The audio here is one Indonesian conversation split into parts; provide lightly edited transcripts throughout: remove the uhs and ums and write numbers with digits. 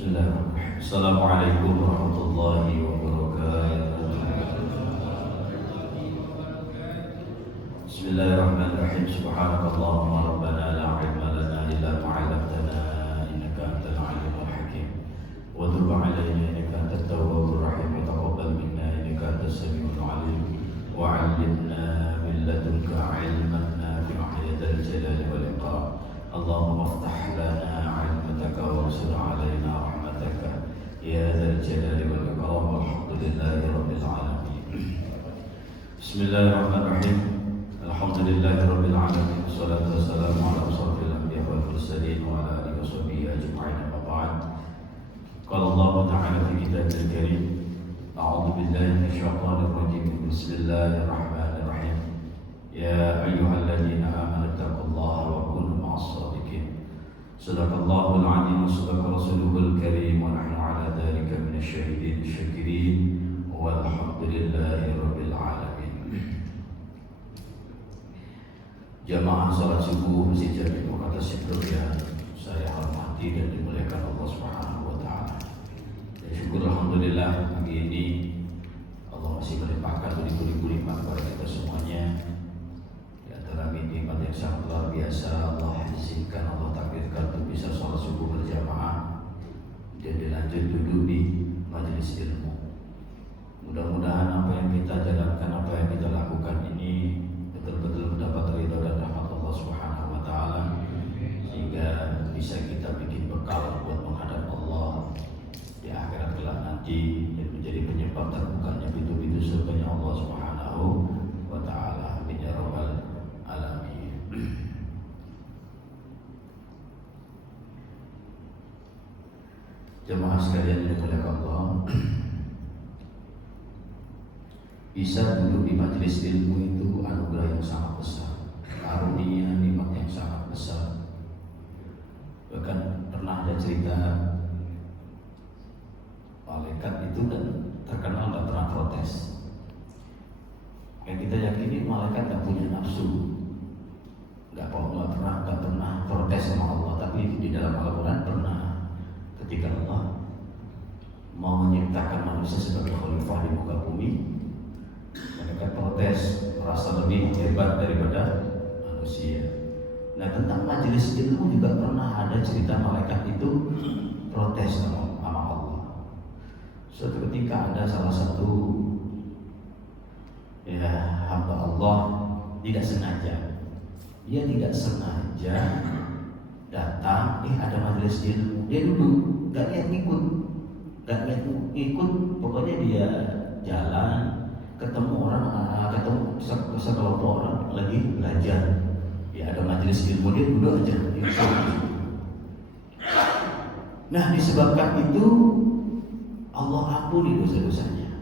Bismillahirrahmanirrahim. Assalamualaikum warahmatullahi wabarakatuh. Bismillahirrahmanirrahim. Subhanakallahumma rabbana la ilma lana illa ma 'allamtana innaka antal alimul hakim. Wa tub 'alaina innaka antat tawwabur rahim. Wa taqabbal minna innaka antas samiul 'alim. Wa 'allimna min ladunka 'ilman nafi'an ya dzal jalali wal ikram. Allahumma iftah lana 'ilmataka wansur 'alaina rahmataka ya dzal jalali wal ikram. Walhamdulillahi rabbil alamin. Bismillahirrahmanirrahim. Alhamdulillahi rabbil alamin. Wassalatu wassalamu ala asyrafil anbiya'i wal mursalin wa ala alihi washabihi ajma'in. Amma ba'd. Qala Allah ta'ala fi kitabil karim. A'udzu billahi minasy syaithanir rajim. Bismillahirrahmanirrahim. Ya ayyuhalladzina amanu taqullaha wa kunu ma'as shadiqin. Sadaqallahul 'azim wa sadaqa rasuluhul karim wa nahnu 'ala dzalika minasy syahidin syakirin. Walhamdulillahi rabbil alamin. Jamaah salat subuh Masjid Jami Muqaddas Syukur yang saya hormati dan dimuliakan Allah Subhanahu wa taala. Dan syukur alhamdulillah pagi ini Allah masih melimpahkan beribu-ribu nikmat kepada kita semuanya. Di antara nikmat yang sangat luar biasa, Allah izinkan, Allah takdirkan untuk bisa salat subuh berjamaah dan dilanjut duduk di majelis ilmu. Mudah-mudahan apa yang kita jalankan, apa yang kita lakukan ini betul-betul mendapat ridha dan rahmat Allah Subhanahu wa taala, sehingga bisa kita bikin bekal buat menghadap Allah di akhirat kelak nanti dan menjadi penyebab terbukanya pintu-pintu surganya Allah Subhanahu wa taala. Amin ya rabbal alamin. Jemaah sekalian yang dimuliakan Allah, bisa duduk di majelis ilmu itu anugerah yang sangat besar, karunia nikmat yang sangat besar. Bahkan pernah ada cerita malaikat itu dan terkenal nggak pernah protes. Yang kita yakini malaikat nggak punya nafsu, nggak pernah protes sama Allah. Tapi di dalam Al-Quran pernah, ketika Allah mau menciptakan manusia sebagai khalifah di muka bumi, mereka protes, merasa lebih hebat daripada manusia. Nah, tentang majelis ilmu juga pernah ada cerita malaikat itu protes sama Allah. Suatu ketika ada salah satu hamba Allah tidak sengaja datang, ada majelis ilmu, dia duduk, gak niat ngikut, pokoknya dia jalan, ketemu sekelompok orang lagi belajar, ada majelis ilmu, dia duduk aja. Nah, disebabkan itu Allah ampuni dosa-dosanya.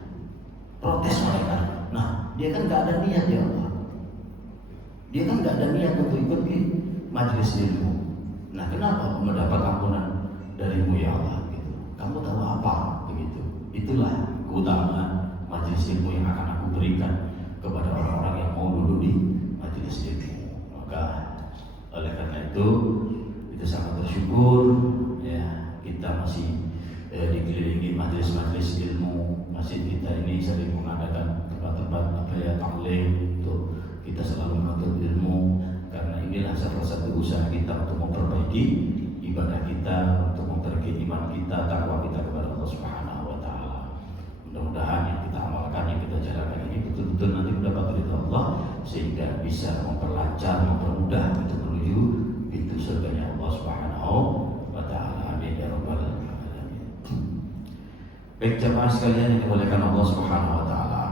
Protes mereka. Nah, dia kan gak ada niat ya Allah. Dia kan gak ada niat untuk ikut di majelis ilmu. Nah, kenapa mendapat ampunan darimu ya Allah? Gitu. Kamu tahu apa? Begitu. Itulah keutamaan majelis ilmu yang akan aku berikan kepada orang-orang yang mau duduk di majelis ilmu. Maka oleh karena itu kita sangat bersyukur ya, kita masih dikelilingi majelis-majelis ilmu. Masjid kita ini sering mengadakan tempat-tempat taklim untuk kita selalu menuntut ilmu, karena inilah salah satu usaha kita untuk memperbaiki ibadah kita, untuk memperbaiki iman kita, takwa kita kepada Allah Subhanahu wa taala. Mudah-mudahan yang kita amalkan, yang kita jalankan ini betul-betul nanti mendapat ridha Allah, sehingga bisa memperlancar, mempermudah untuk menuju pintu surganya Allah Subhanahu wa taala. Amin ya rabbal alamin. Baik jemaah sekalian yang dimuliakan Allah Subhanahu wa taala.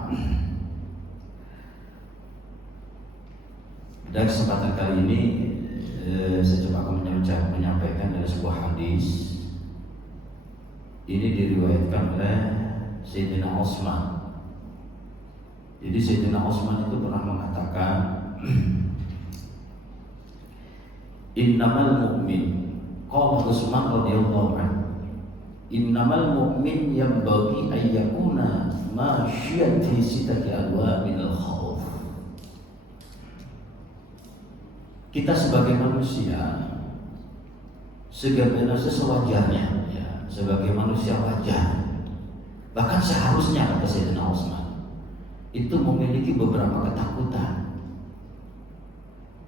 Dan kesempatan kali ini saya coba akan menyampaikan dari sebuah hadis. Ini diriwayatkan oleh Sayyidina Utsman. Jadi Sayyidina Utsman itu pernah mengatakan, innamal mu'min, qala Utsman radhiyallahu anhu, innamal mu'min yanbaghi an yakuna masyian fi sittati anwa'il khauf. Kita sebagai manusia sebagaimana sewajarnya ya, sebagai manusia wajar, bahkan seharusnya kata Sayyidina Utsman itu memiliki beberapa ketakutan.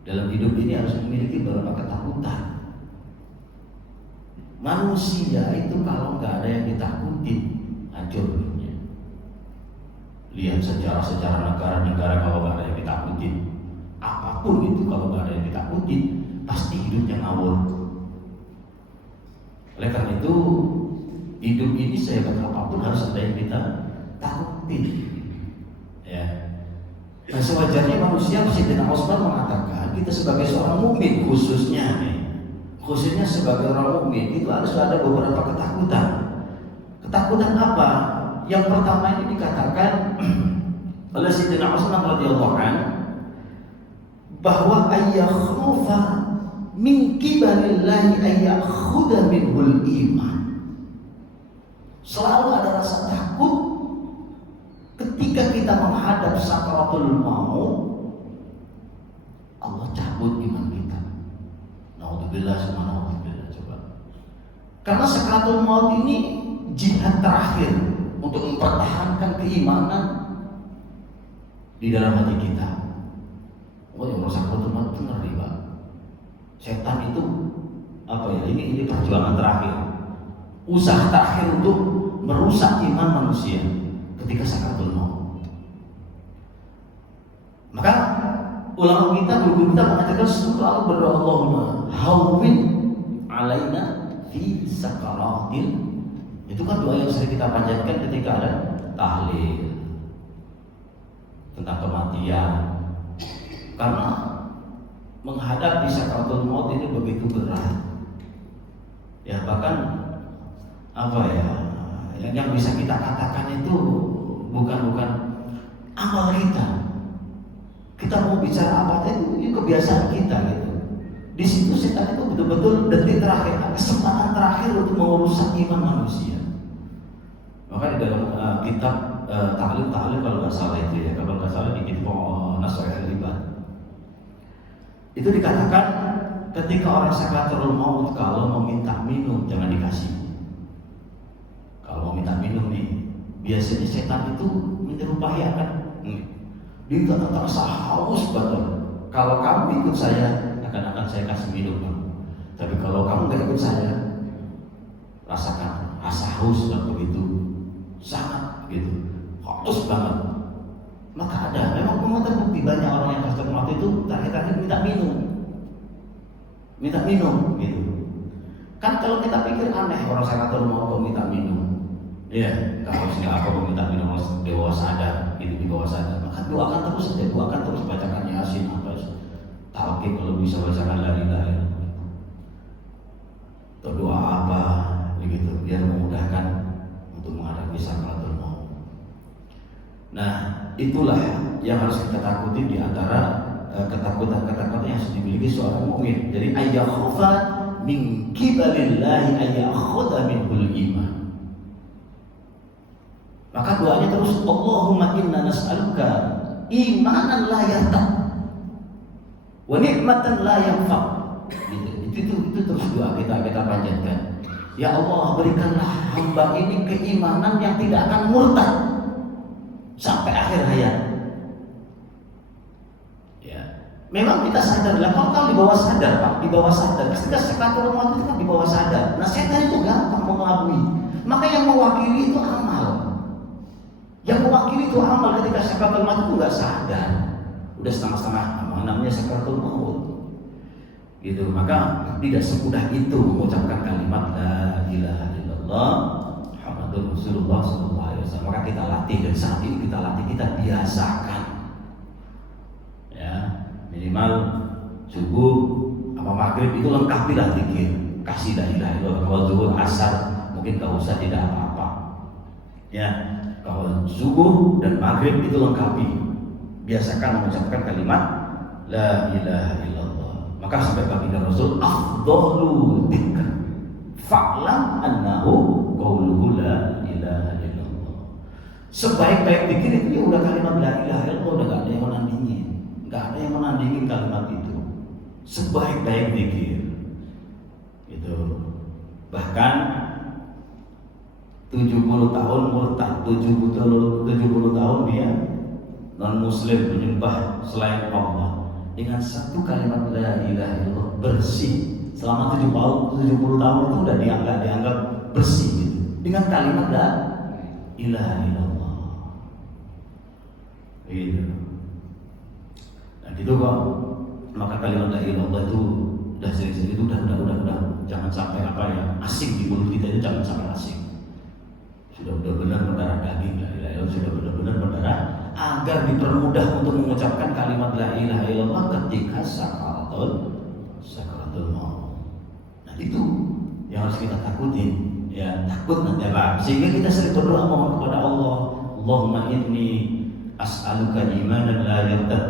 Dalam hidup ini harus memiliki beberapa ketakutan. Manusia itu kalau nggak ada yang ditakutin, hancur hidupnya. Lihat sejarah-sejarah negara-negara kalau nggak ada yang ditakutin, apapun itu kalau nggak ada yang ditakutin, pasti hidupnya ngawur. Oleh karena itu, hidup ini sehebat apapun harus ada yang kita takutin. Ya. Nah, sewajarnya manusia, Sayyidina Utsman mengatakan, kita sebagai seorang mukmin khususnya sebagai orang mukmin itu harus ada beberapa ketakutan. Ketakutan apa? Yang pertama ini dikatakan oleh Sayyidina Utsman radhiyallahu anhu bahwa ayyakhufa min qibalillahi ayyakhudha minhul iman. Selalu ada rasa takut ketika kita menghadap sakaratul maut, Allah cabut iman kita. Naudzubillah subhanallah, coba. Karena sakaratul maut ini jihad terakhir untuk mempertahankan keimanan di dalam hati kita. Oh, yang sakaratul maut itu ngeri, Pak. Setan itu apa ya? Ini perjuangan terakhir, usaha terakhir untuk merusak iman manusia ketika sakaratul maut. Maka ulama kita, guru kita mengatakan selalu berdoa, Allahumma hawwin alaina fi sakaratil. Itu kan doa yang sering kita panjatkan ketika ada tahlil tentang kematian. Karena menghadapi sakaratul maut ini begitu berat. Ya, bahkan apa ya, yang bisa kita katakan itu bukan amal kita. Kita mau bicara apa aja itu kebiasaan kita gitu. Di situ setan itu betul-betul detik terakhir, kesempatan terakhir untuk merusak iman manusia. Maka di dalam kitab tahlil kalau nggak salah itu ya, kalau nggak salah di kitab Nashai'ul Ibad itu dikatakan ketika orang sakaratul maut kalau meminta minum jangan dikasih. Kalau mau minta minum nih, biasanya setan itu menyerupakan. Dia kata terasa haus betul. Kalau kamu ikut saya, akan saya kasih minum. Tapi kalau kamu nggak ikut saya, rasakan rasa haus dan begitu sangat gitu, haus banget. Maka ada, memang terbukti banyak orang yang sakaratul maut itu terakhir minta minum gitu. Kan kalau kita pikir aneh orang sakaratul maut kok minta minum. Iya, harusnya apa minta minum di bawah sadar, gitu di bawah sadar. Maka doakan terus bacakan Yasin apa talqin kalau bisa bacakan la ilaha illallah. Atau doa apa begitu biar memudahkan untuk menghadapi sakaratul maut. Nah, itulah yang harus kita takuti di antara ketakutan-ketakutan yang harus dimiliki seorang mukmin. Jadi ayyakhufa min qibalillahi ayyakhudha minhul iman. Maka doanya terus, Allahumma inna nas'aluka imanan la yartab wa ni'matan la yanfa. Itu terus doa kita panjatkan. Ya Allah, berikanlah hamba ini keimanan yang tidak akan murtad sampai akhir hayat. Ya, memang kita sadar lah, kalau di bawah sadar, Pak, di bawah sadar. Ketika sakaratul maut itu kan di bawah sadar. Nah, setan itu gampang mengelabui. Maka yang mewakili itu amal. Yang mewakili itu amal ketika sakaratul maut itu nggak sadar, udah setengah-setengah, namanya sakaratul maut, gitu. Maka tidak semudah itu mengucapkan kalimat la ilaha illallah Muhammadur Rasulullah sallallahu alaihi wasallam. Maka kita latih, dan saat ini kita biasakan, ya minimal subuh apa maghrib itu lengkapilah zikir, kasih la ilaha illallah. Kalau zuhur asar mungkin nggak usah, tidak apa-apa, ya. Kalau subuh dan maghrib itu lengkapi, biasakan mengucapkan kalimat la ilaha illallah. Maka sampai baginda Rasul, afdhalu dzikr fa'lam annahu qauluhu la ilaha illallah. Sebaik-baik dzikir itu ya udah kalimat la ilaha illallah, udah gak ada yang menandingin kalimat itu. Sebaik-baik dzikir itu. Bahkan 70 tahun murtad, 70 tahun dia non-muslim, menyembah selain Allah. Dengan satu kalimat la ilaha illallah bersih. Selama 70 tahun itu udah dianggap bersih gitu. Dengan kalimat la ilaha illallah. Gitu. Nah gitu kok. Maka kalimat la ilaha illallah itu udah sering-sering itu udah jangan sampai asing di mulut kita, itu jangan sampai asing. Sudah benar-benar mendarah daging la ilaha illallah, sudah benar-benar mendarah, agar dipermudah untuk mengucapkan kalimat la ilaha illallah ketika sakaratul maut. Nah itu yang harus kita takutin, ya takut nanti apa? Sehingga kita sering berdoa mohon kepada Allah, Allahumma inni as'aluka imanan la yartad.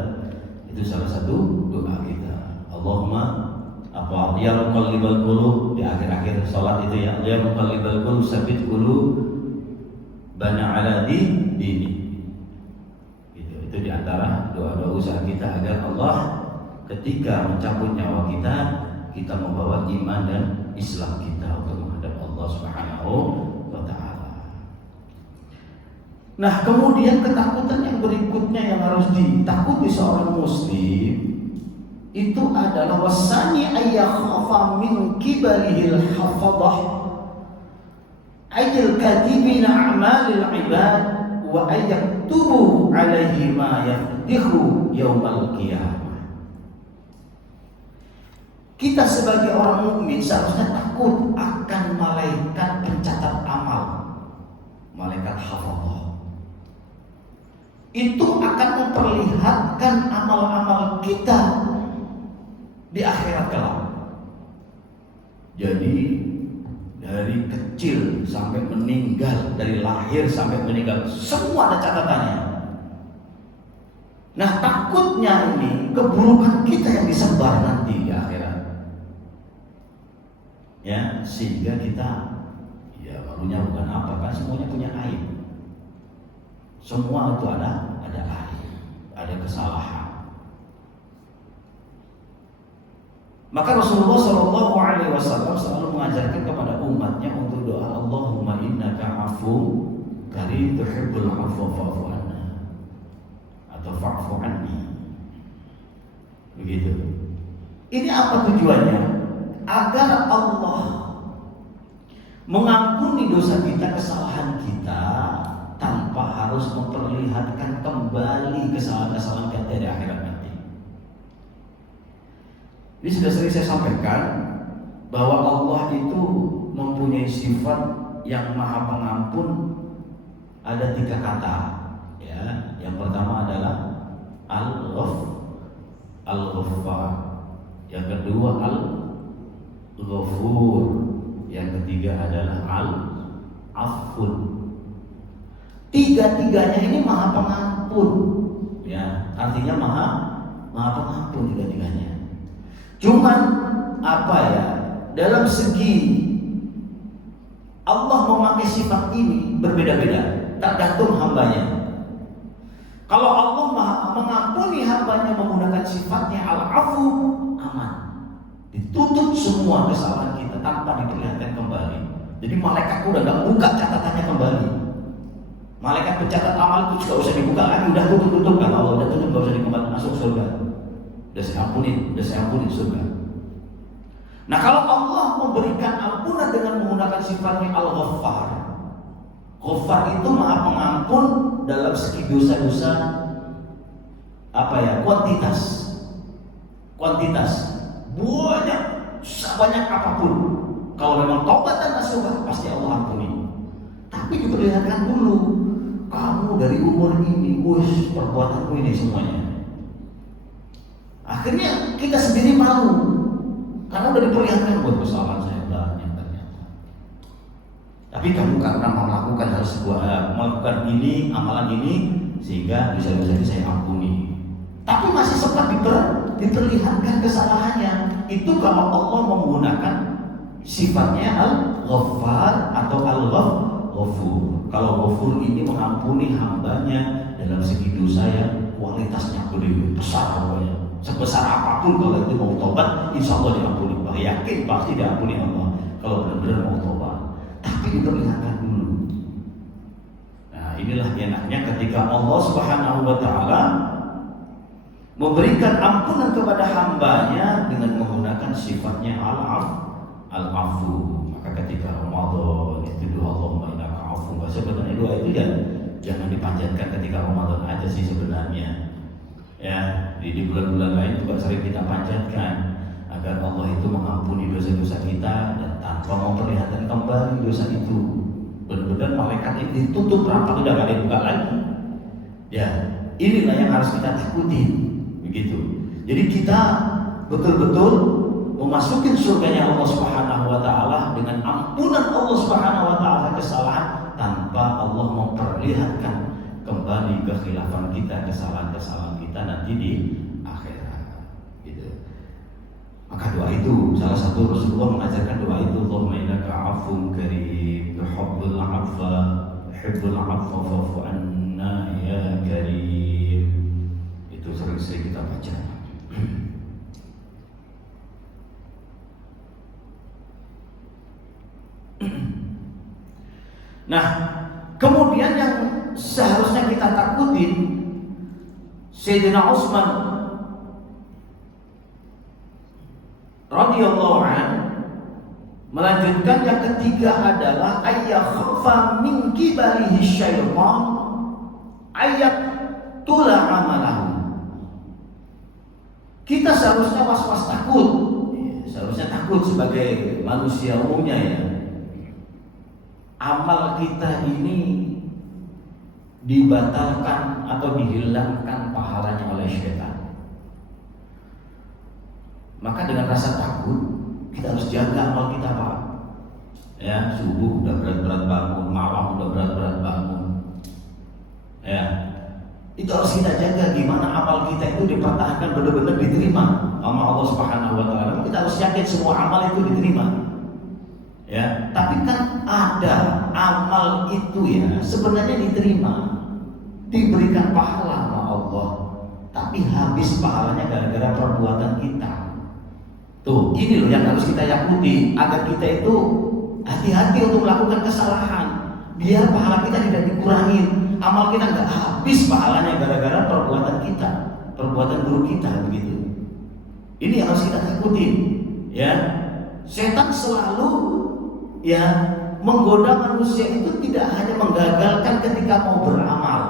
Itu salah satu doa kita. Allahumma ya muqallibal qulub, di akhir-akhir salat itu ya muqallibal qulub sabit qulub bana ala dini. Itu di antara doa-doa usaha kita agar Allah ketika mencabut nyawa kita membawa iman dan Islam kita untuk menghadap Allah Subhanahu wa taala. Nah, kemudian ketakutan yang berikutnya yang harus ditakuti seorang muslim itu adalah wasani ayyakhafa min kibalihil hafadah ayil katibina a'malil ibad wa ayyaktubu alaihi ma yafdihu yaumal qiyamah. Kita sebagai orang mukmin seharusnya takut akan malaikat pencatat amal, malaikat hafadhah. Itu akan memperlihatkan amal-amal kita di akhirat kelak. Jadi dari kecil sampai meninggal, dari lahir sampai meninggal, semua ada catatannya. Nah, takutnya ini keburukan kita yang disebar nanti di akhirat. Ya, sehingga kita malunya bukan apa, kan semuanya punya aib. Semua itu ada aib, ada kesalahan. Maka Rasulullah SAW selalu mengajarkan kepada umatnya untuk doa Allahumma innaka afu karim tuhibbul afwa fa'fu anna atau fa'fu anni. Begitu. Ini apa tujuannya? Agar Allah mengampuni dosa kita, kesalahan kita, tanpa harus memperlihatkan kembali kesalahan-kesalahan kita di akhirat nanti. Ini sudah sering saya sampaikan bahwa Allah itu mempunyai sifat yang maha pengampun. Ada 3 kata, ya. Yang pertama adalah Al-Ghaffar, yang kedua Al-Ghafur, yang ketiga adalah Al-Afun. 3-tiganya ini maha pengampun, ya. Artinya maha pengampun 3-tiganya. Cuman dalam segi Allah memakai sifat ini berbeda-beda, tergantung hambanya. Kalau Allah mengampuni hambanya menggunakan sifatnya al-afu, aman, ditutup semua kesalahan kita tanpa diperlihatkan kembali. Jadi malaikat udah gak buka catatannya kembali. Malaikat pencatat amal itu juga usah dibuka lagi, udah tutup kan Allah, udah tutup, gak usah dikembali, masuk surga. Udah saya ampuni surga. Nah, kalau Allah memberikan ampunan dengan menggunakan sifatnya Al-Ghaffar. Ghaffar itu maha pengampun dalam segi dosa-dosa kuantitas banyak apapun. Kalau memang taubat dan nasuha pasti Allah ampuni. Tapi diperlihatkan dulu, kamu dari umur ini, perbuatanmu ini semuanya. Akhirnya kita sendiri malu karena udah diperlihatkan buat kesalahan saya banyak ternyata. Tapi kamu karena melakukan ini, amalan ini, sehingga bisa saya ampuni. Tapi masih sempat diperlihatkan kesalahannya. Itu kalau Allah menggunakan sifatnya Al-Ghaffar atau Al-Ghafur. Kalau Ghafur ini mengampuni hambanya dalam segi dosa yang kualitasnya besar pokoknya. Sebesar apapun kalau itu mau tobat, insya Allah diampuni. Yakin pasti diampuni Allah kalau benar-benar mau tobat. Tapi diperlihatkan dulu. inilah enaknya ketika Allah Subhanahu wa taala memberikan ampunan kepada hambanya dengan menggunakan sifatnya al-afu. Maka ketika Ramadan itu doa Allahumma innaka afuwwun. Sebenarnya doa itu jangan dipanjatkan ketika Ramadan aja sih sebenarnya. Ya, di bulan-bulan lain juga sering kita panjatkan agar Allah itu mengampuni dosa-dosa kita dan tanpa memperlihatkan kembali dosa itu. Benar-benar malaikat itu ditutup rapat, udah gak ada yang buka lagi. Ya, inilah yang harus kita takuti, begitu. Jadi kita betul-betul memasuki surganya Allah Subhanahu wa taala dengan ampunan Allah Subhanahu wa taala kesalahan tanpa Allah memperlihatkan kembali kekhilafan kita, kesalahan-kesalahan kita nanti di akhirat, gitu. Maka doa itu salah satu Rasulullah mengajarkan doa itu, Allahumma innaka afuwwun karim tuhibbul afwa fa'fu anna ya karim. Itu sering-sering kita baca. Nah, kemudian yang seharusnya kita takutin, Sayyidina Utsman radhiyallahu anhu melanjutkan, yang ketiga adalah ayyakhafa min qibalihi syaitan ayat tula amalahu. Kita seharusnya was-was takut, seharusnya takut sebagai manusia umumnya ya. Amal kita ini dibatalkan atau dihilangkan pahalanya oleh syaitan. Maka dengan rasa takut kita harus jaga amal kita, Pak. Ya, subuh udah berat-berat bangun, malam udah berat-berat bangun. Ya, itu harus kita jaga gimana amal kita itu dipertahankan benar-benar diterima sama Allah Subhanahu wa taala. Kita harus yakin semua amal itu diterima. Ya, tapi kan ada amal itu ya sebenarnya diterima, diberikan pahala sama Allah, tapi habis pahalanya gara-gara perbuatan kita. Tuh, ini loh yang harus kita yakuti agar kita itu hati-hati untuk melakukan kesalahan, biar pahala kita tidak dikurangi, amal kita nggak habis pahalanya gara-gara perbuatan kita, perbuatan buruk kita, begitu. Ini yang harus kita takutin, ya. Setan selalu ya menggoda manusia itu tidak hanya menggagalkan ketika mau beramal.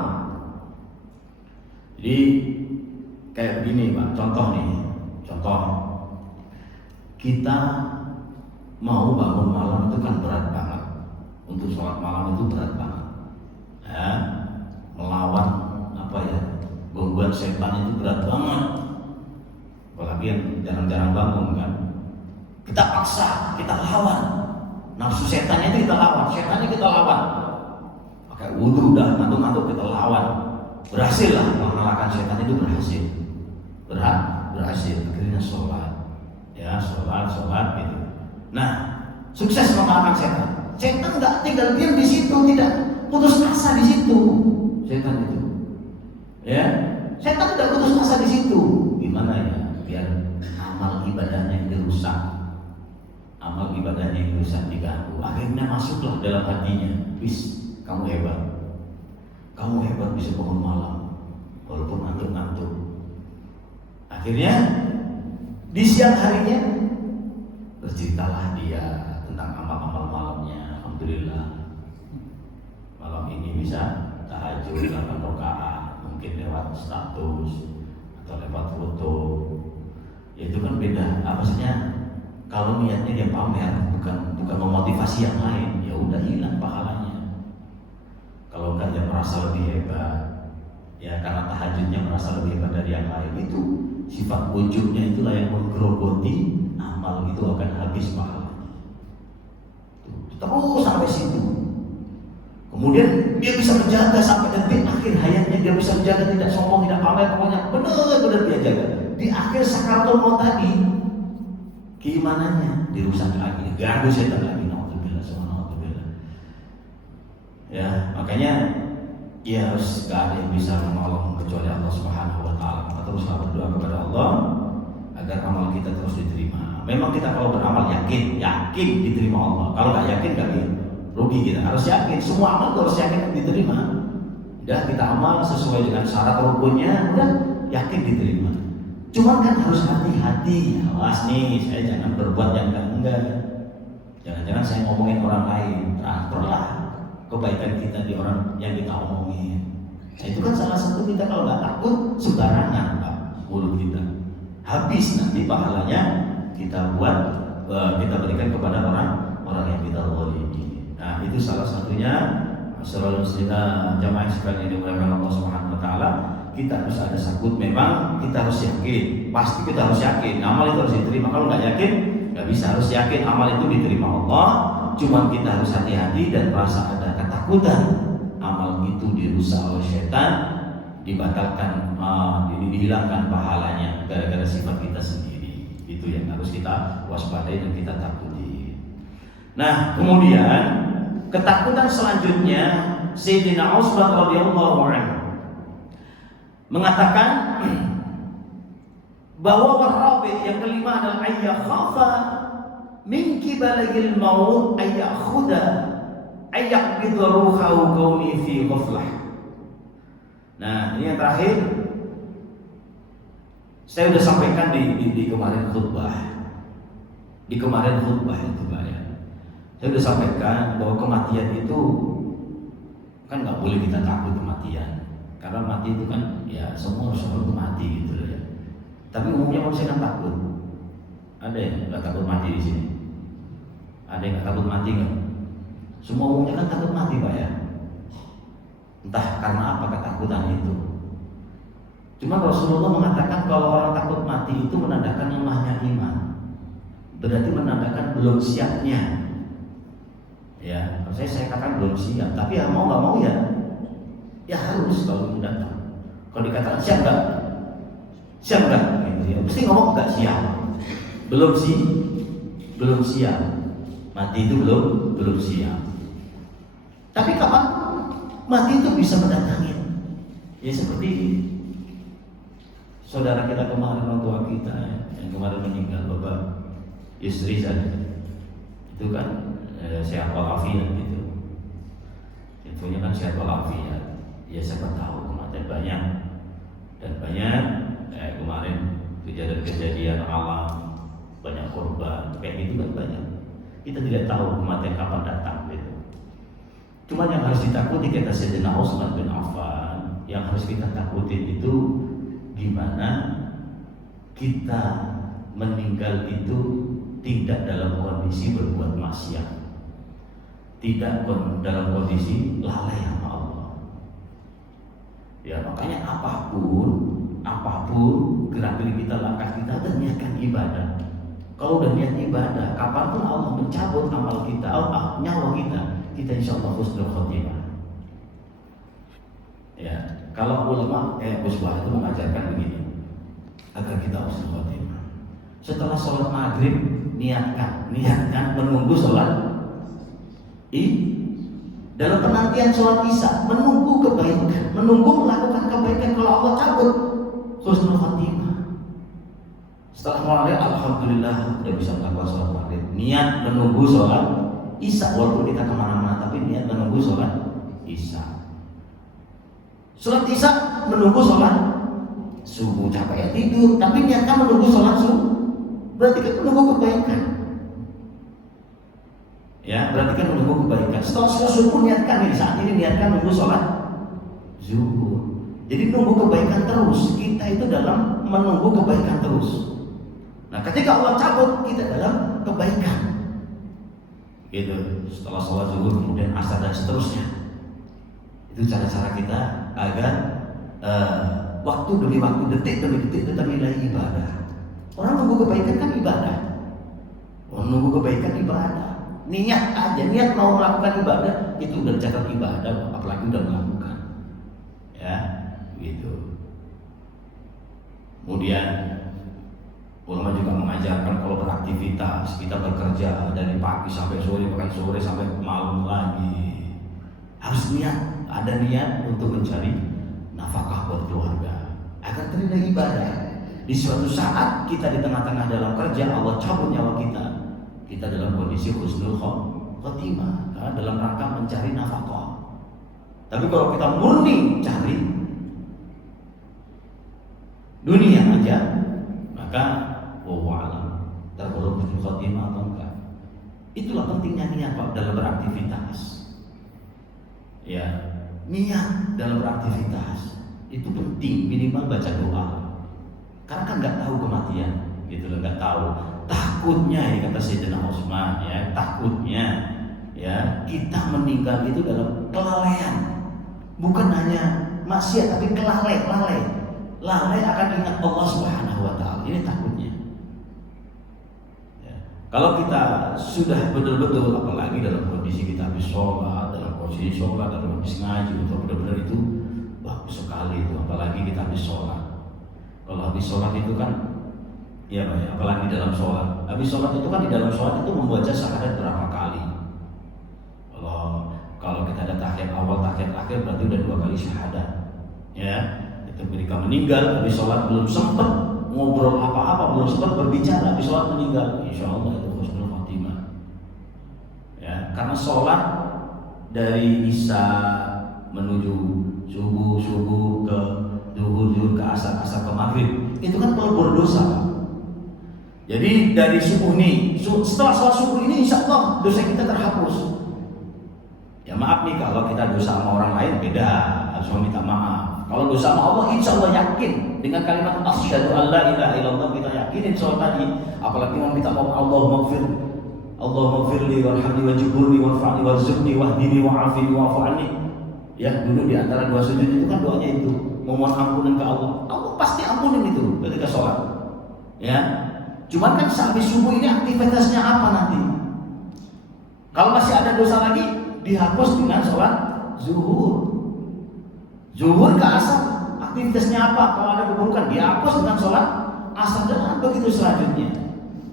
Jadi kayak begini, Pak, contoh kita mau bangun malam itu kan berat banget, untuk sholat malam itu berat banget ya, melawan gangguan setan itu berat banget, apalagi yang jarang-jarang bangun kan. Kita paksa, kita lawan nafsu setannya itu, kita lawan pakai wudu, udah ngantuk-ngantuk kita lawan, berhasil lah mengalahkan setan itu, berhasil akhirnya sholat gitu. Nah, sukses mengalahkan setan. Setan nggak tinggal diam di situ, tidak putus asa di situ. Setan itu, ya, setan tidak putus asa di situ. Gimana ya? Biar amal ibadahnya itu rusak, diganggu. Akhirnya masuklah dalam hatinya, kamu hebat bisa bangun malam walaupun ngantuk-ngantuk. Akhirnya di siang harinya berceritalah dia tentang amal-amal malamnya. Alhamdulillah, malam ini bisa tahajud 8 rakaat, mungkin lewat status atau lewat foto. Ya, itu kan beda. Maksudnya kalau niatnya dia pamer, bukan memotivasi yang lain, ya udah hilang pahalanya. Kalau enggak dia merasa lebih hebat, ya karena tahajudnya merasa lebih hebat dari yang lain, itu sifat ujubnya itulah yang menggerogoti amal itu akan habis pahalanya. Terus sampai situ. Kemudian dia bisa menjaga sampai detik akhir hayatnya, dia bisa menjaga, tidak sombong, tidak pamer, pokoknya benar-benar dia jaga. Di akhir sakaratul maut tadi, keimanannya dirusak lagi, ganggu setan lagi. Naudzubillah. Ya, makanya ya harus gak ada yang bisa menolong kecuali Allah Subhanahu wa taala. Kita teruslah berdoa kepada Allah agar amal kita terus diterima. Memang kita kalau beramal yakin diterima Allah. Kalau nggak yakin rugi kita. Harus yakin, semua amal harus yakin diterima. Udah kita amal sesuai dengan syarat rukunnya, udah yakin diterima. Cuman kan harus hati-hati, awas nih, saya jangan berbuat yang enggak. Jangan-jangan saya ngomongin orang lain, transferlah kebaikan kita di orang yang kita omongin. Nah, itu kan salah satu kita kalau nggak takut sembarangan Pak, mulut kita. Habis nanti pahalanya kita buat, kita berikan kepada orang yang kita zalimi. Nah, itu salah satunya. Masyaallah muslimah jamaah sekalian yang dimuliakan Allah Subhanahu wa taala, kita harus ada sakut. Memang kita harus yakin, pasti kita harus yakin amal itu harus diterima. Kalau nggak yakin nggak bisa, harus yakin amal itu diterima Allah. Cuman kita harus hati-hati dan merasa ada ketakutan amal itu dirusak oleh setan, dibatalkan, dihilangkan pahalanya gara-gara sifat kita sendiri. Itu yang harus kita waspadai dan kita takuti. Nah, kemudian ketakutan selanjutnya, Sayyidina Utsman radhiyallahu anhu mengatakan bahwa warabi yang kelima adalah ayyakhafa min kibalil maut ayyakhuda ayyaqbidu ruhahu kauni fi ghaflah. Nah, ini yang terakhir saya sudah sampaikan di kemarin khutbah. Di kemarin khutbah itu Pak ya. Saya sudah sampaikan bahwa kematian itu kan nggak boleh kita takut kematian, karena mati itu kan ya semua mati gitu loh ya. Tapi umumnya manusia kan takut. Ada yang nggak takut mati di sini? Ada yang nggak takut mati nggak? Semua umumnya kan takut mati Pak ya. Entah karena apa ketakutan itu. Cuma Rasulullah mengatakan kalau orang takut mati itu menandakan lemahnya iman. Berarti menandakan belum siapnya. Ya, saya katakan belum siap, tapi ya mau nggak mau ya harus kalau mendatang. Kalau dikatakan siap nggak, gitu ya. Mesti ngomong nggak siap, belum siap, mati itu belum siap. Tapi kapan mati itu bisa mendatangi? Ya seperti saudara kita kemarin, orang tua kita yang kemarin meninggal, Bapak Yusri saya, itu kan sehat walafiat gitu. Infonya kan sehat walafiat. Ya siapa tahu kematian banyak dan banyak. Kemarin kejadian alam banyak korban kayak gitu kan banyak. Kita tidak tahu kematian kapan datang gitu. Cuma yang harus ditakuti kata Sayyidina Utsman bin Affan, yang harus kita takutin itu gimana kita meninggal itu tidak dalam kondisi berbuat maksiat, tidak dalam kondisi lalai sama Allah. Ya makanya apapun gerak-gerik kita, langkah kita, dan niatkan ibadah. Kalau udah niat ibadah, kapanpun Allah mencabut amal kita, nyawa kita insya Allah husnul khotimah. Ya, kalau ulama kayak Gus Bah itu mengajarkan begini, agar kita husnul khotimah. Setelah sholat maghrib, niatkan menunggu sholat dalam penantian sholat isya, menunggu kebaikan, menunggu melakukan kebaikan. Kalau Allah cabut, husnul khotimah. Setelah mulai alhamdulillah udah bisa melakukan sholat maghrib, niat menunggu sholat isya, walaupun kita kemana-mana tapi niat menunggu sholat isya. Sholat isya menunggu sholat subuh, capek ya tidur, tapi niatkan menunggu sholat subuh, berarti kan menunggu kebaikan. Ya, berarti kan menunggu kebaikan. Setelah sholat subuh niatkan nih, saat ini niatkan menunggu sholat zuhur. Jadi menunggu kebaikan terus. Kita itu dalam menunggu kebaikan terus. Nah, ketika Allah cabut, kita dalam kebaikan. Gitu. Setelah sholat zuhur, kemudian asar dan seterusnya. Itu cara-cara kita agar waktu demi waktu, detik demi detik kita nilai ibadah. Orang nunggu kebaikan kan ibadah. Orang nunggu kebaikan ibadah. Niat aja, niat mau melakukan ibadah itu udah catat ibadah, apalagi udah melakukan. Ya, gitu. Kemudian ulama juga mengajarkan kalau beraktivitas, kita bekerja dari pagi sampai sore, bahkan sore sampai malam lagi, harus niat, ada niat untuk mencari nafkah buat keluarga agar terima ibadah. Di suatu saat kita di tengah-tengah dalam kerja, Allah cabut nyawa kita dalam kondisi husnul khotimah, karena dalam rangka mencari nafkah. Tapi kalau kita murni cari dunia aja, maka wallahualam terburuk husnul khotimah atau enggak. Itulah pentingnya niat Pak dalam beraktivitas. Ya, niat dalam beraktivitas itu penting, minimal baca doa. Karena kan nggak tahu kematian, gitu loh, nggak tahu. Takutnya ini kata Sayyidina Utsman, ya, takutnya ya kita meninggal itu dalam kelalaian, bukan hanya maksiat tapi lalai akan ingat Allah Subhanahu wa taala. Ini takutnya. Ya. Kalau kita sudah betul-betul, apalagi dalam kondisi kita habis sholat, dalam habis ngaji, itu benar-benar itu bagus sekali itu. Apalagi kita habis sholat. Kalau habis sholat itu kan, ya Pak, ya, apalagi dalam sholat. Habis sholat itu kan, di dalam sholat itu membaca syahadat berapa kali? Kalau kita ada tahiyat awal, tahiyat akhir, berarti udah 2 kali syahadat. Ya, itu ketika meninggal habis sholat belum sempat ngobrol apa-apa, belum sempat berbicara, habis sholat meninggal, insya Allah itu husnul khotimah. Ya, karena sholat dari isya menuju subuh ke zuhur ke asar ke maghrib, itu kan pelebur dosa. Jadi dari subuh nih, setelah sholat subuh ini insya Allah dosa kita terhapus. Ya maaf nih, kalau kita dosa sama orang lain beda, harus minta maaf. Kalau dosa sama Allah, insya Allah yakin dengan kalimat asyhadu an la ilaha illallah, kita yakinin soal tadi. Apalagi mau minta maaf, Allahumma gfirli warhamni wajburni warfa'ni warzuqni wahdini wa'afini wa'fu anni. Ya, dulu di antara 2 sujud itu kan doanya itu, memohon ampunan ke Allah. Allah pasti ampunin itu ketika sholat. Ya, cuman kan habis subuh ini aktivitasnya apa nanti? Kalau masih ada dosa lagi, dihapus dengan sholat zuhur ke asar. Aktivitasnya apa? Kalau ada keburukan dihapus dengan sholat asar, dan begitu selanjutnya.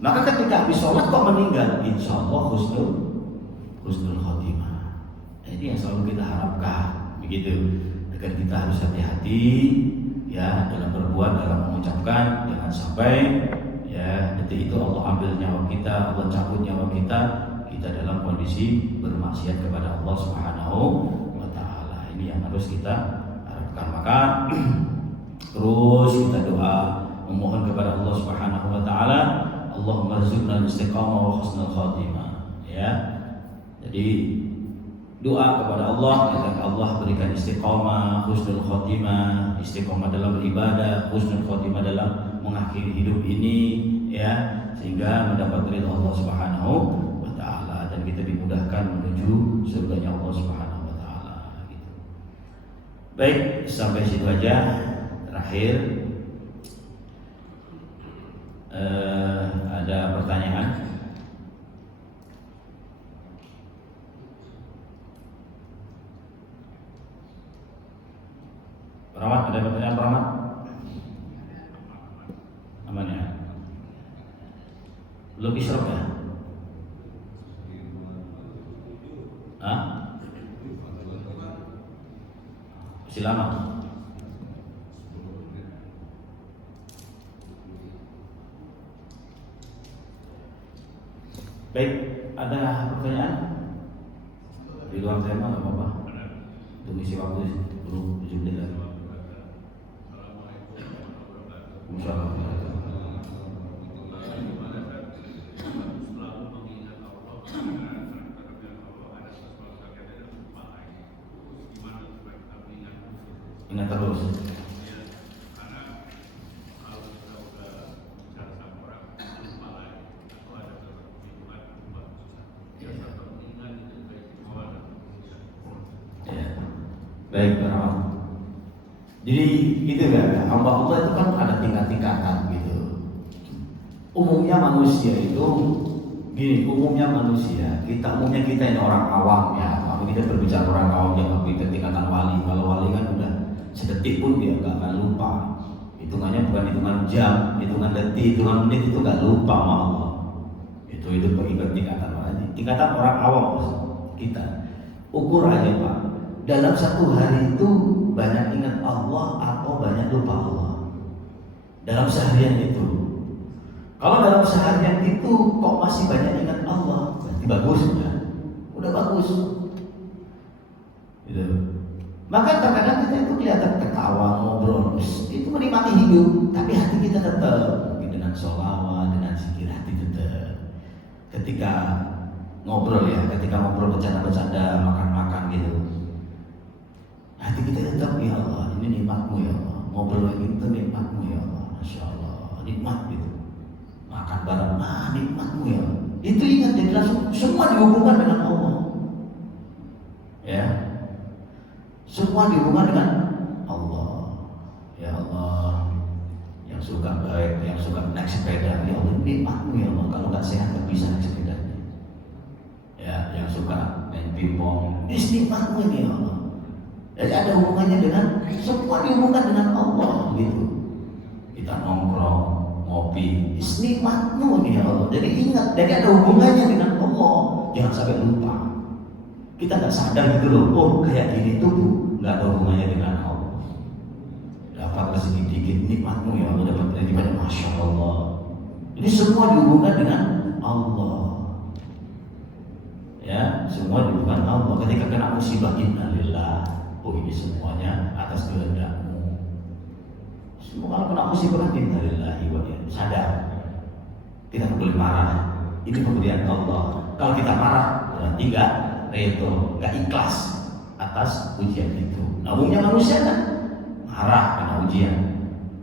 Maka ketika habis sholat kok meninggal, insya Allah husnul khotimah. Ini yang selalu kita harapkan, begitu. Dan kita harus hati-hati ya dalam berbuat, dalam mengucapkan, jangan sampai ya detik itu Allah ambil nyawa kita, Allah cabut nyawa kita dalam kondisi bermaksiat kepada Allah Subhanahu wa taala. Ini yang harus kita harapkan. Maka terus kita doa memohon kepada Allah Subhanahu wa taala, Allahumma rzuqna istiqamah wa husnul khotimah. Ya. Jadi doa kepada Allah agar Allah berikan istiqamah, husnul khotimah, istiqamah dalam beribadah, husnul khotimah dalam mengakhiri hidup ini, ya, sehingga mendapat ridha Allah Subhanahu wa taala dan kita dimudahkan menuju surganya Allah Subhanahu wa taala gitu. Baik, sampai situ aja. Terakhir ada pertanyaan? Perawat, ada pertanyaan perawat? Aman ya? Belum isyrok ya? Hah? Masih lama? Baik, ada pertanyaan? Di luar tema nggak apa-apa. Untuk isi waktu 7 menit lagi. Ingat terus. Baik, perawat. Jadi gitu kan, hamba Allah itu kan ada tingkat-tingkatan gitu. Umumnya manusia itu gini, kita ini orang awam ya. Kalau kita berbicara orang awam yang kita tingkatan wali. Kalau wali kan udah sedetik pun dia nggak akan lupa. Hitungannya bukan hitungan jam, hitungan detik, hitungan menit, itu nggak lupa sama Allah. Itu bagi tingkatan wali. Tingkatan orang awam kita. Ukur aja Pak. Dalam satu hari itu banyak ingat Allah atau banyak lupa Allah? Dalam seharian itu. Kalau dalam seharian itu kok masih banyak ingat Allah, berarti bagus kan? Udah bagus. Gitu. Maka terkadang kita itu kelihatan ketawa, ngobrol, itu menikmati hidup, tapi hati kita tetap mungkin dengan sholawat, dengan zikir hati tetap. Ketika ngobrol bercanda-bercanda, makan-makan gitu, hati kita tetap, ya Allah, ini nikmatmu ya Allah. Ngobrol lagi itu nikmatmu ya Allah, Masya Allah, nikmat gitu. Makan bareng, nikmatmu ya Allah. Itu ingat, jadi langsung semua dihubungkan dengan Allah. Ya, semua dihubungkan dengan Allah. Ya Allah, yang suka baik, yang suka naik sepeda, ya Allah, nikmatmu ya Allah. Kalau nggak sehat nggak bisa naik sepeda. Ya, yang suka main pingpong, ini nikmatmu ini ya Allah. Jadi ada hubungannya dengan, semua dihubungkan dengan Allah gitu. Kita nongkrong, ngopi, nikmatmu ini ya Allah. Jadi ingat, jadi ada hubungannya dengan Allah. Jangan sampai lupa. Kita nggak sadar gitu loh. Oh, kayak gini tuh nggak ada hubungannya dengan Allah. Dapat sedikit nikmatmu ya Allah, dapat dari banyak, Masya Allah. Ini semua dihubungkan dengan Allah. Ya, semua dihubungkan Allah. Ketika kena musibah, innalillah. Oh, ini semuanya atas kehendak-Mu. Semua kalau kena musibah kan innalillahi wa inna, sadar. Kita boleh marah. Ini pemberian Allah. Kalau kita marah, berarti enggak redo, enggak ikhlas atas ujian itu. Nah, umumnya manusia kan marah karena ujian.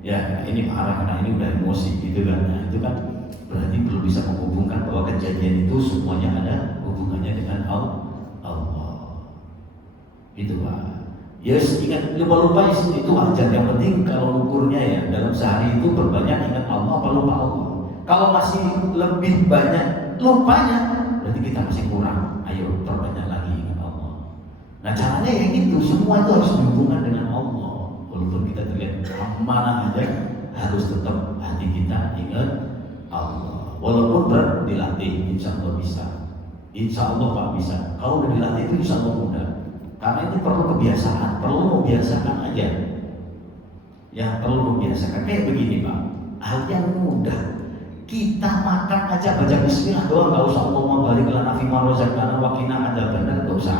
Ya, ini marah karena ini udah emosi gitu kan. Nah, itu kan berarti belum bisa menghubungkan bahwa kejadian itu semuanya ada hubungannya dengan Allah. Gitu Pak. Ya ingat, lupa-lupa itu wajar. Yang penting kalau ukurnya ya dalam sehari itu berbanyak ingat Allah apa lupa Allah. Kalau masih lebih banyak lupanya, berarti kita masih kurang. Ayo perbanyak lagi ingat Allah. Nah, caranya ya gitu, semua itu harus dihubungkan dengan Allah. Walaupun kita terlihat kemana aja, harus tetap hati kita ingat Allah. Walaupun berat dilatih, insya Allah bisa. Insya Allah Pak bisa. Kalau udah dilatih itu insya Allah mudah. Karena ini perlu kebiasaan, perlu membiasakan aja. Ya, perlu membiasakan. Kayak begini Pak, hal yang mudah. Kita makan aja baca bismillah doang, nggak usah Allahumma barik lana fima razaqtana wa qina adzabannar, nggak usah.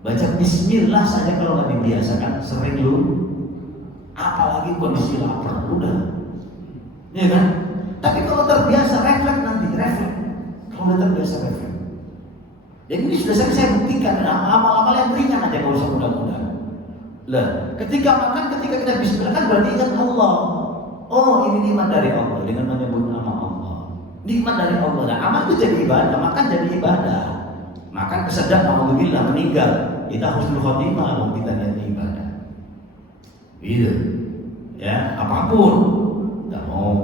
Baca bismillah saja kalau nggak dibiasakan, sering lu. Apalagi kondisi lapar, udah. Ya kan? Tapi kalau terbiasa, refleks nanti, refleks. Kalau udah terbiasa, refleks. Jadi ini sudah saya buktikan, amal-amal yang ringan aja, kalau usah mudah-mudah. Lah, ketika makan, ketika kita bismillah kan berarti ingat Allah. Oh, ini nikmat dari Allah dengan menyebut nama Allah. Nikmat dari Allah. Nah, amal itu jadi ibadah, makan jadi ibadah. Makan kesedap, alhamdulillah, meninggal. Kita husnul khotimah kalau kita niat ibadah. Gitu. Ya, apapun. Kita mau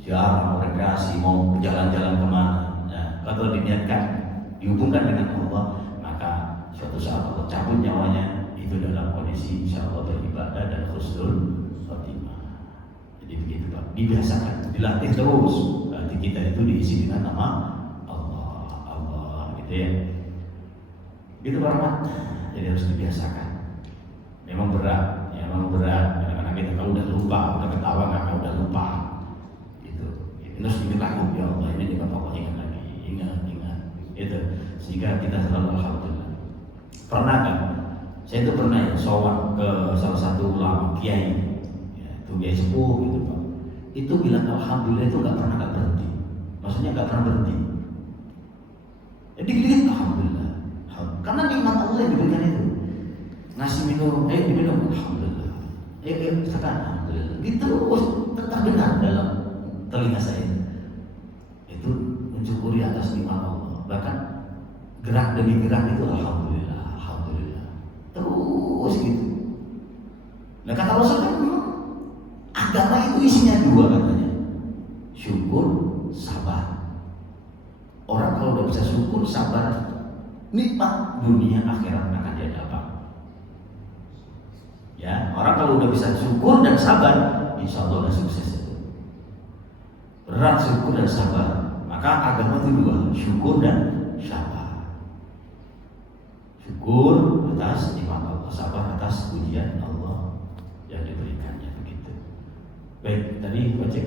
ziarah, mau rekreasi, mau jalan-jalan kemana. Nah, kalau diniatkan dihubungkan dengan Allah, maka suatu saat Allah cabut nyawanya itu dalam kondisi insya Allah beribadah dan husnul khotimah. Jadi begitu Pak, dibiasakan, dilatih terus. Berarti kita itu diisi dengan nama Allah gitu ya. Gitu Pak Rahmat. Jadi harus dibiasakan. Memang berat, ya memang berat. Karena kita kalau udah lupa, udah ketawa nggak udah lupa. Gitu. Terus ingat lagi, ya Allah ini juga Allah ingat lagi, ingat. Itu sehingga kita selalu alhamdulillah. Pernah kan? Saya itu pernah ya sowan ke salah satu ulama kiai, ya, itu kiai sepuh gitu Pak. Itu bilang alhamdulillah itu nggak berhenti. Maksudnya nggak pernah berhenti. Jadi gini alhamdulillah. Karena nikmat Allah yang diberikan itu. Ngasih minum, diminum alhamdulillah. Sekarang alhamdulillah. Gitu terdengar dalam telinga saya. Itu mensyukuri atas nikmat Allah. Bahkan gerak demi gerak itu alhamdulillah, alhamdulillah. Terus gitu. Nah kata Rasul kan agama itu isinya dua katanya. Syukur, sabar. Orang kalau udah bisa syukur, sabar, nikmat dunia akhirat akan dia dapat. Ya, orang kalau udah bisa syukur dan sabar, insya Allah udah sukses itu. Berat syukur dan sabar. Maka agama itu dua, syukur dan sabar. Syukur atas nikmat Allah, sabar atas ujian Allah yang diberikannya, begitu. Baik, tadi Pak Cek,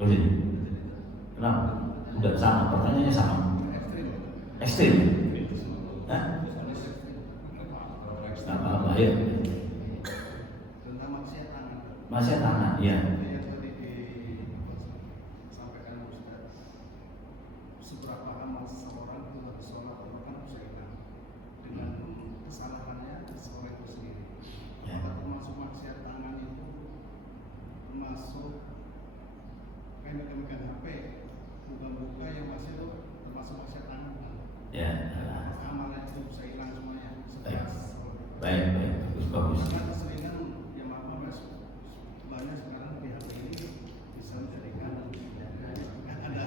begini. Kenapa? Udah sama, pertanyaannya sama. Ekstrim. Hah? nasihat anak, ya. Yang tadi disampaikan Ustaz, seberapa lama seseorang itu harus sholat kan bisa hilang dengan kesalahannya seorang itu sendiri. Ya. Termasuk maksiat tangan itu, termasuk memegang HP, buka-buka yang masih itu termasuk maksiat tangan. Ya. Amalan itu bisa hilang semuanya. Baik, bagus. Karena keseringan yang banyak sekarang di HP ini bisa menjadikan ada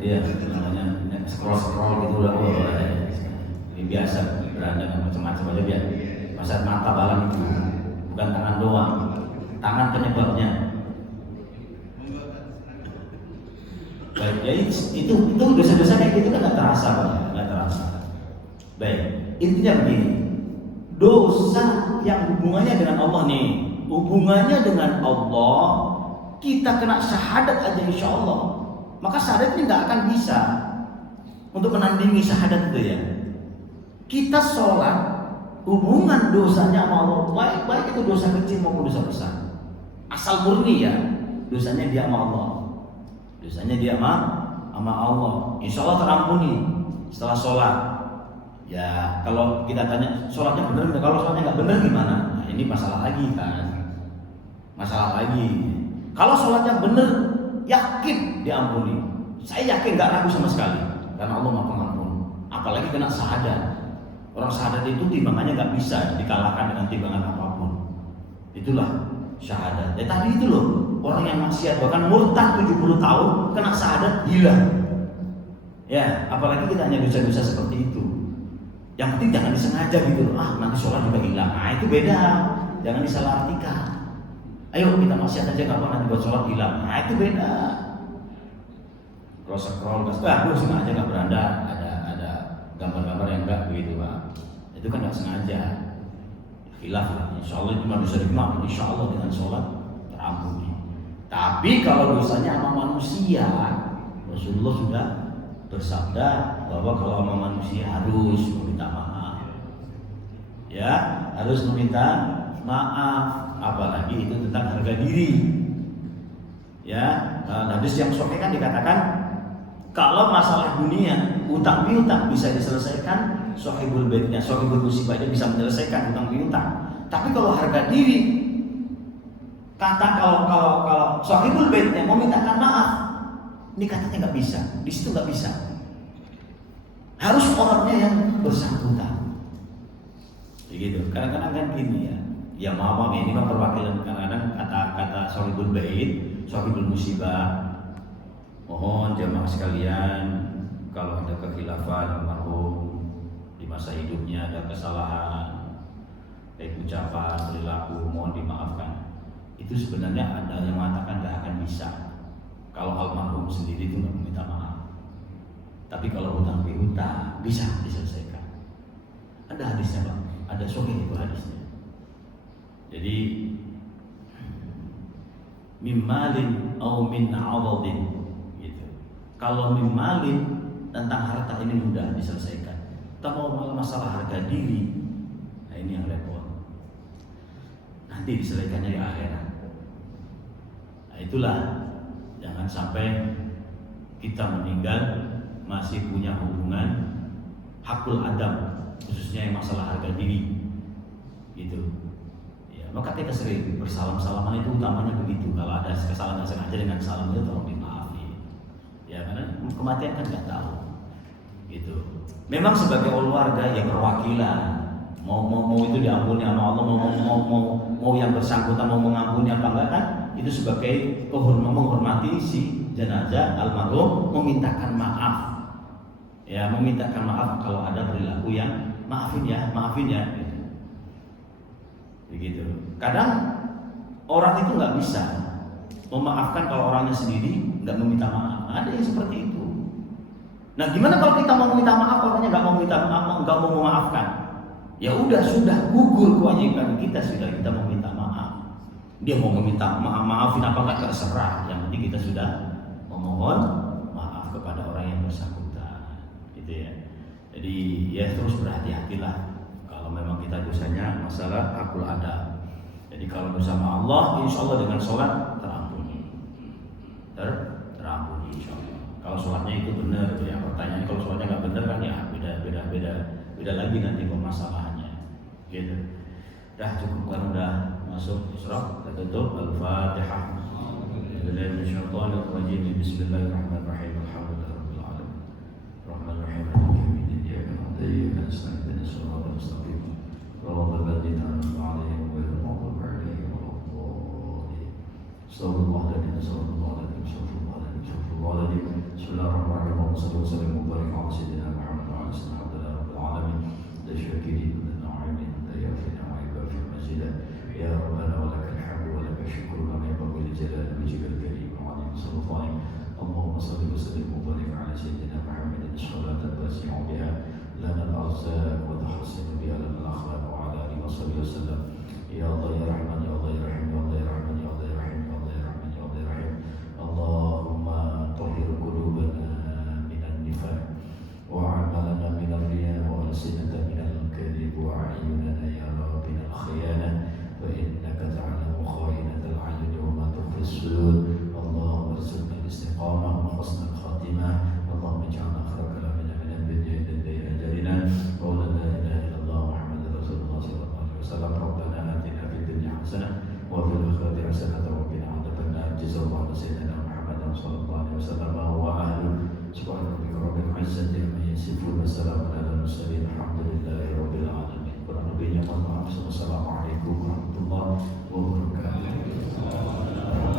Iya, namanya scroll gitu lah. Ini biasa beranda macam-macam aja biar. Masa mata balang itu bukan tangan doang, tangan penyebabnya. Baik, ya itu dosa-dosa kayak gitu kan nggak terasa, nggak terasa. Baik, intinya begini, dosa yang hubungannya dengan Allah nih, hubungannya dengan Allah, kita kena syahadat aja insya Allah, maka syahadat ini nggak akan bisa untuk menandingi syahadat itu ya. Kita sholat, hubungan dosanya sama Allah, baik itu dosa kecil maupun dosa besar, asal murni ya, dosanya dia sama Allah, dosanya dia sama Allah, insya Allah terampuni setelah sholat. Ya kalau kita tanya sholatnya benar, kalau sholatnya nggak benar gimana? Nah, ini masalah lagi kan, masalah lagi. Kalau sholatnya benar, yakin diampuni. Saya yakin nggak ragu sama sekali, karena Allah Maha Pengampun. Apalagi kena syahadat. Orang syahadat itu timbangannya nggak bisa dikalahkan dengan timbangan apapun. Itulah syahadat. Ya tadi itu loh, orang yang maksiat bahkan murtad 70 tahun kena syahadat hilang. Ya, apalagi kita hanya dosa-dosa seperti itu. Yang penting jangan disengaja gitu loh. Nanti sholat juga hilang. Nah itu beda. Jangan disalahartikan. Ayo kita maksiat aja nggak apa nanti buat sholat hilang. Nah itu beda. Scroll, aku sengaja nggak beranda. Ada gambar-gambar yang enggak begitu Pak. Itu kan nggak sengaja. Khilaf lah. Insya Allah itu bisa dimaafkan. Insya Allah dengan sholat terampuni. Tapi kalau dosanya sama manusia, Rasulullah sudah bersabda bahwa kalau sama manusia harus meminta maaf, ya harus meminta maaf, apalagi itu tentang harga diri, ya. Hadis yang sahih kan dikatakan kalau masalah dunia utang piutang bisa diselesaikan, sahibul baitnya, sahibul musibahnya bisa menyelesaikan utang piutang. Tapi kalau harga diri, kata kalau sahibul baitnya mau mintakan maaf, ini katanya nggak bisa, di situ nggak bisa. Harus orangnya yang bersangkutan. Begitu. Kadang-kadang kan gini ya. Ya maaf ini kan perwakilan kadang-kadang kata sahibul bait, sahibul musibah. Mohon jamaah sekalian, kalau ada kekhilafan almarhum di masa hidupnya, ada kesalahan, baik ucapan, perilaku, mohon dimaafkan. Itu sebenarnya ada yang mengatakan nggak akan bisa. Kalau almarhum sendiri itu nggak meminta maaf, tapi kalau hutang piutang bisa diselesaikan. Ada hadisnya Pak, ada sahih itu hadisnya. Jadi mimmalin au min 'adadin gitu. Kalau mimmalin tentang harta ini mudah diselesaikan. Tapi kalau masalah harga diri, nah ini yang repot. Nanti diselesaikannya di akhirat. Nah itulah, jangan sampai kita meninggal masih punya hubungan hakul adam, khususnya yang masalah harga diri, gitu. Ya, maka kita sering bersalam-salaman itu utamanya begitu. Kalau ada kesalahan sengaja dengan salam itu tolong dimaafin. Ya karena kematian kan nggak tahu, gitu. Memang sebagai keluarga yang perwakilan, mau itu diampuni sama Allah, mau yang bersangkutan mau mengampuni apa enggak kan? Itu sebagai menghormati si jenazah almarhum, memintakan maaf. Ya, memintakan maaf kalau ada perilaku yang maafin ya. Begitu. Kadang orang itu nggak bisa memaafkan kalau orangnya sendiri nggak meminta maaf. Ada yang seperti itu. Nah, gimana kalau kita mau meminta maaf, orangnya nggak mau minta maaf, nggak mau memaafkan? Ya sudah gugur kewajiban kita, kita mau minta maaf. Dia mau meminta maafin apa nggak terserah. Yang penting kita sudah memohon maaf kepada orang yang bersangkutan, gitu ya. Jadi ya terus berhati-hatilah kalau memang kita dosanya masalah hakul adab. Jadi Jadi kalau bersama Allah, insya Allah dengan sholat terampuni, terampuni insya Allah. Kalau sholatnya itu benar, ya pertanyaan kalau sholatnya nggak benar kan ya beda lagi nanti permasalahannya. Gitu. Dah cukup kan udah masuk surah, kita tutup Al-Fatihah. Bismillahirrahmanirrahim. Alhamdulillahirabbil alamin. Rahmanir-rahim. Maliki yaumiddin. Iyyaka na'budu wa iyyaka nasta'in. Ihdinas siratal mustaqim. Shiratal ladzina an'amta 'alaihim ghairil maghdubi 'alaihim waladdallin. Astaghfirullahaladzim. Bismillahirrahmanirrahim. Allahumma shalli wa sallim wa barik 'ala sayyidina Muhammad wa 'ala alihi rabbil alamin. Syakirin dan na'imin tayyibin wa ibadil mazid. Ya Rabbana wa lakal hamdu wa lakal syukru kama yanbaghi li jalali wajhikal karim wa 'azimi sultanik. Allahumma shalli wa sallim wa barik 'ala sayyidina Muhammadin salatan wasi'u biha lana al-arzaq wa tahsinu biha lana al-akhlaq wa 'ala alihi wa sahbihi wasallam. Ya Allah ya Rahman ya Allah ya Rahim ya Allah ya Rahman ya Allah ya Rahim ya Allah ya Rahman ya Allah ya Rahim. Allahumma tahhir qulubana minan nifaq wa 'amalana minar riya wa alsinatana minal kadhib wa 'ayunana ya Rabbi minal khiyanah wa innaka ta'lamu kha'inatal 'ayun wa ma tukhfi as-sudur. Allahumma arzuqna al-istiqamah wa husnal khatimah. Allahumma ij'alna khayra kalamina min al-bid'i ila ajalina wa la ilaha illallah Muhammadur Rasulullah sallallahu alaihi wasallam. Rabbana atina fid dunya hasanah wa fil akhirati hasanah wa qina adzabannar. Jazakallahu sayyidina Muhammadan sallallahu alaihi wasallam wa ahlu subhana rabbika rabbil izzati amma yasifun wa salamun alal mursalin alhamdulillahi rabbil alamin. Kurang lebihnya mohon maaf. Wassalamualaikum warahmatullahi wabarakatuh.